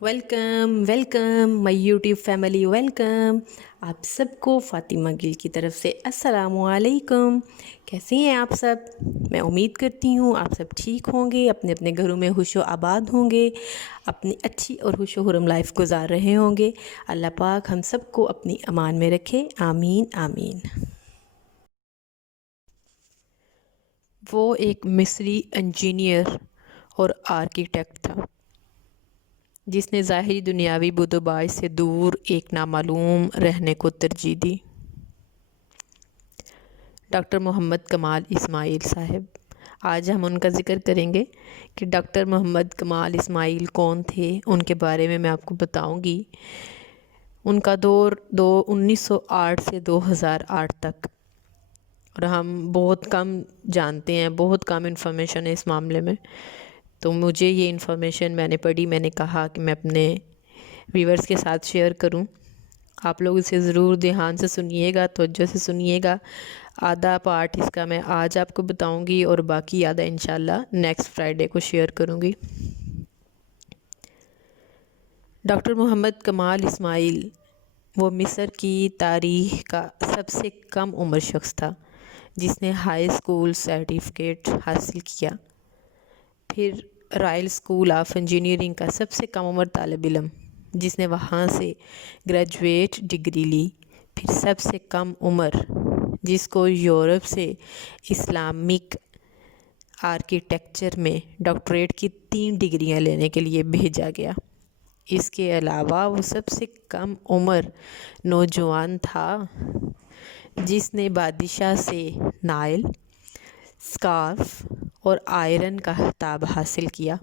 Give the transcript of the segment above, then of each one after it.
Welcome welcome my YouTube family welcome. आप सबको फ़ातिमा गिल की तरफ से अस्सलामु अलैकुम। कैसे हैं आप सब? मैं उम्मीद करती हूँ आप सब ठीक होंगे, अपने अपने घरों में खुशो आबाद होंगे, अपनी अच्छी और खुशो खुरम लाइफ गुजार रहे होंगे। अल्लाह पाक हम सबको अपनी अमान में रखे, आमीन आमीन। वो एक मिस्री इंजीनियर और आर्किटेक्ट था जिसने ज़ाहिरी दुनियावी बुदोबाई से दूर एक नामालूम रहने को तरजीह दी। डॉक्टर मोहम्मद कमाल इस्माइल साहब। आज हम उनका ज़िक्र करेंगे कि डॉक्टर मोहम्मद कमाल इस्माइल कौन थे, उनके बारे में मैं आपको बताऊंगी। उनका दौर 1908 से 2008 तक, और हम बहुत कम जानते हैं, बहुत कम इन्फॉर्मेशन है इस मामले में। तो मुझे ये इन्फॉर्मेशन मैंने पढ़ी, मैंने कहा कि मैं अपने व्यूवर्स के साथ शेयर करूं। आप लोग इसे ज़रूर ध्यान से सुनिएगा, तवज्जो से सुनिएगा। आधा पार्ट इसका मैं आज आपको बताऊंगी और बाकी आधा इंशाल्लाह नेक्स्ट फ्राइडे को शेयर करूंगी। डॉक्टर मोहम्मद कमाल इस्माइल वो मिस्र की तारीख़ का सबसे कम उम्र शख्स था जिसने हाई स्कूल सर्टिफिकेट हासिल किया। फिर रॉयल स्कूल ऑफ इंजीनियरिंग का सबसे कम उम्र तालिब इल्म जिसने वहाँ से ग्रेजुएट डिग्री ली। फिर सबसे कम उम्र जिसको यूरोप से इस्लामिक आर्किटेक्चर में डॉक्टरेट की 3 डिग्रियां लेने के लिए भेजा गया। इसके अलावा वो सबसे कम उम्र नौजवान था जिसने बादशाह से नाइल, स्कार्फ और आयरन का खिताब हासिल किया।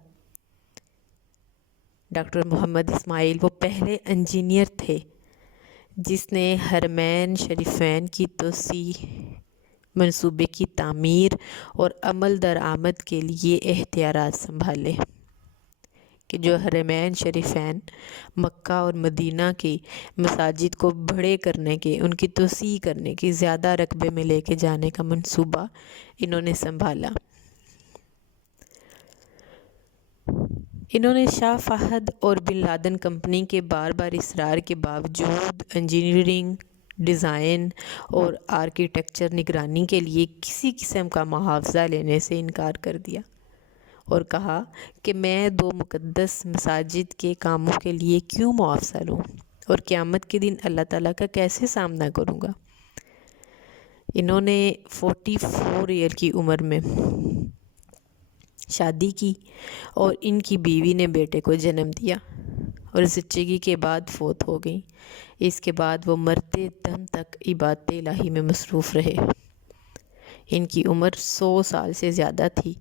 डॉक्टर मोहम्मद इस्माइल वो पहले इंजीनियर थे जिसने हरमैन शरीफैन की तोसी मंसूबे की तामीर और अमल दरामद के लिए एहतियारात संभाले कि जो हरमैन शरीफैन मक्का और मदीना की मसाजिद को बड़े करने के, उनकी तोसी करने की, ज़्यादा रकबे में लेके जाने का मंसूबा इन्होंने संभाला। इन्होंने शाह फहद और बिन लादेन कंपनी के बार बार इसरार के बावजूद इंजीनियरिंग, डिज़ाइन और आर्किटेक्चर निगरानी के लिए किसी किस्म का मुआवजा लेने से इनकार कर दिया और कहा कि मैं 2 मुक़द्दस मसाजिद के कामों के लिए क्यों मुआवजा लूँ और क़यामत के दिन अल्लाह ताला का कैसे सामना करूँगा। इन्होंने 44 ईयर की उम्र में शादी की और इनकी बीवी ने बेटे को जन्म दिया और ज़िंदगी के बाद फौत हो गई। इसके बाद वो मरते दम तक इबादत इलाही में मसरूफ़ रहे। इनकी उम्र 100 साल से ज़्यादा थी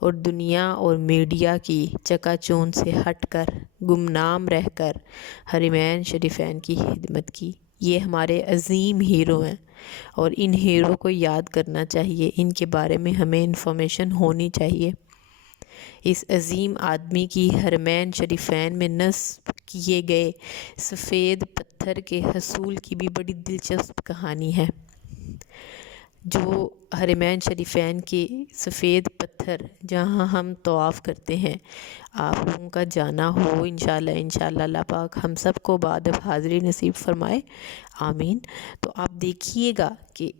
और दुनिया और मीडिया की चकाचौंध से हटकर गुमनाम रहकर हरमैन शरीफैन की खिदमत की। ये हमारे अज़ीम हीरो हैं और इन हीरो को याद करना चाहिए, इनके बारे में हमें इंफॉर्मेशन होनी चाहिए। इस अज़ीम आदमी की हरमैन शरीफैन में नस्ब किए गए सफ़ेद पत्थर के हसूल की भी बड़ी दिलचस्प कहानी है। जो हरमैन शरीफैन के सफ़ेद पत्थर जहाँ हम तवाफ़ करते हैं, आप लोगों का जाना हो इंशाल्लाह अल्लाह पाक हम सब को बाद हाज़िरी नसीब फरमाए, आमीन। तो आप देखिएगा कि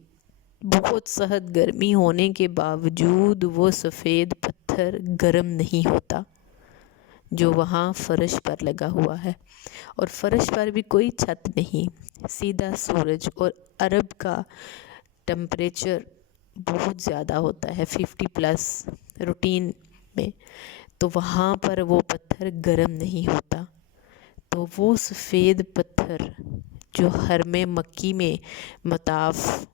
बहुत सख्त गर्मी होने के बावजूद वो सफ़ेद पत्थर गर्म नहीं होता जो वहाँ फ़र्श पर लगा हुआ है, और फ़र्श पर भी कोई छत नहीं, सीधा सूरज। और अरब का टेम्परेचर बहुत ज़्यादा होता है 50+ रूटीन में, तो वहाँ पर वो पत्थर गर्म नहीं होता। तो वो सफ़ेद पत्थर जो हरम मक्की में मताफ़,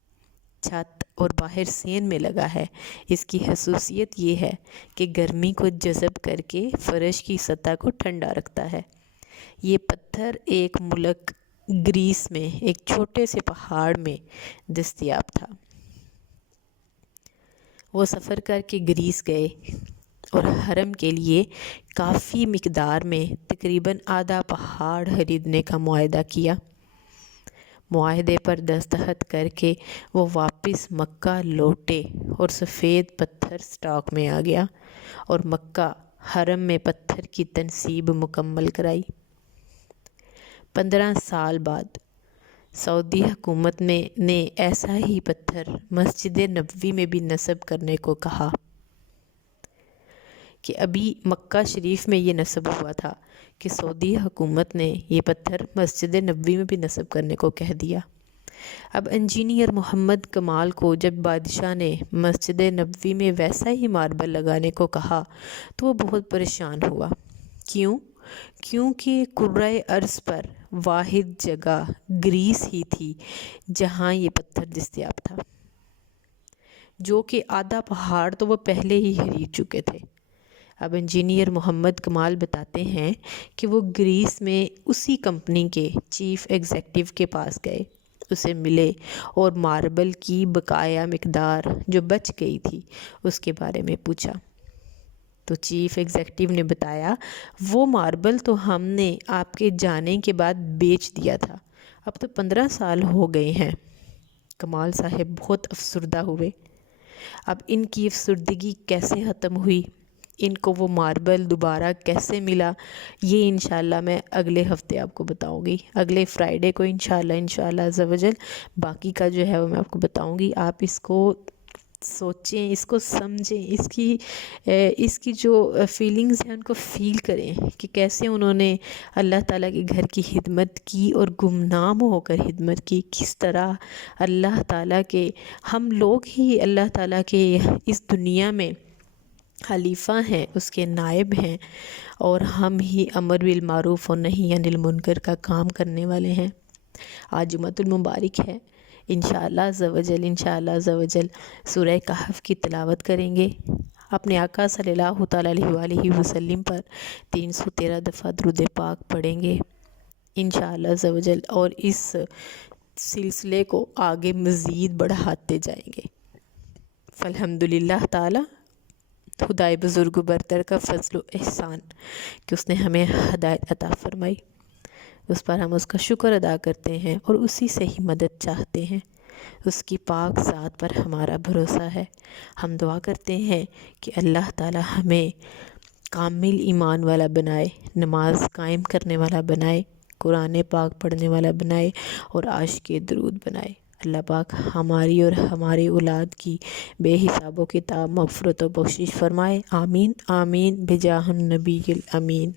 छत और बाहर सेन में लगा है, इसकी खसूसियत ये है कि गर्मी को जज़ब करके फ़र्श की सतह को ठंडा रखता है। ये पत्थर एक मुल्क ग्रीस में एक छोटे से पहाड़ में दस्तयाब था। वो सफ़र करके ग्रीस गए और हरम के लिए काफ़ी मिक़दार में तकरीबन आधा पहाड़ खरीदने का मुआहदा किया। मुआहदे पर दस्तखत करके वो वापस मक्का लौटे और सफ़ेद पत्थर स्टॉक में आ गया और मक्का حرم میں پتھر کی تنصیب مکمل کرائی۔ 15 سال بعد سعودی حکومت نے ایسا ہی پتھر مسجد نبوی میں بھی نصب کرنے کو کہا کہ ابھی مکہ شریف میں یہ نصب ہوا تھا کہ سعودی حکومت نے یہ پتھر مسجد نبوی میں بھی نصب کرنے کو کہہ دیا۔ اب انجینئر محمد کمال کو جب بادشاہ نے مسجد نبوی میں ویسا ہی ماربل لگانے کو کہا تو وہ بہت پریشان ہوا۔ کیونکہ کرۂ ارض پر واحد جگہ گریس ہی تھی جہاں یہ پتھر دستیاب تھا، جو کہ آدھا پہاڑ تو وہ پہلے ہی خرید چکے تھے۔ اب انجینئر محمد کمال بتاتے ہیں کہ وہ گریس میں اسی کمپنی کے چیف ایگزیکٹو کے پاس گئے، اسے ملے اور ماربل کی بقایا مقدار جو بچ گئی تھی اس کے بارے میں پوچھا۔ تو چیف ایگزیکٹو نے بتایا، وہ ماربل تو ہم نے آپ کے جانے کے بعد بیچ دیا تھا، اب تو 15 سال ہو گئے ہیں۔ کمال صاحب بہت افسردہ ہوئے۔ اب ان کی افسردگی کیسے ختم ہوئی، ان کو وہ ماربل دوبارہ کیسے ملا، یہ انشاءاللہ میں اگلے ہفتے آپ کو بتاؤں گی، اگلے فرائیڈے کو انشاءاللہ عز و جل باقی کا جو ہے وہ میں آپ کو بتاؤں گی۔ آپ اس کو سوچیں، اس کو سمجھیں، اس کی جو فیلنگز ہیں ان کو فیل کریں کہ کیسے انہوں نے اللہ تعالیٰ کے گھر کی خدمت کی اور گمنام ہو کر خدمت کی، کس طرح اللہ تعالیٰ کے ہم لوگ ہی اللہ تعالیٰ کے اس دنیا میں خلیفہ ہیں، اس کے نائب ہیں، اور ہم ہی امر بالمعروف و نہی عن المنکر کا کام کرنے والے ہیں۔ آج جمعہ المبارک ہے، انشاءاللہ عز و جل سورہ کہف کی تلاوت کریں گے، اپنے آقا صلی اللہ تعالیٰ علیہ وسلم پر 313 دفعہ درود پاک پڑھیں گے انشاءاللہ عز و جل، اور اس سلسلے کو آگے مزید بڑھاتے جائیں گے۔ فالحمدللہ تعالیٰ، خدائے بزرگ و برتر کا فضل و احسان کہ اس نے ہمیں ہدایت عطا فرمائی، اس پر ہم اس کا شکر ادا کرتے ہیں اور اسی سے ہی مدد چاہتے ہیں، اس کی پاک ذات پر ہمارا بھروسہ ہے۔ ہم دعا کرتے ہیں کہ اللہ تعالی ہمیں کامل ایمان والا بنائے، نماز قائم کرنے والا بنائے، قرآن پاک پڑھنے والا بنائے اور عاشق درود بنائے۔ اللہ پاک ہماری اور ہمارے اولاد کی بے حساب و کتاب مغفرت و بخشش فرمائے۔ آمین آمین بجاہ النبی الامین۔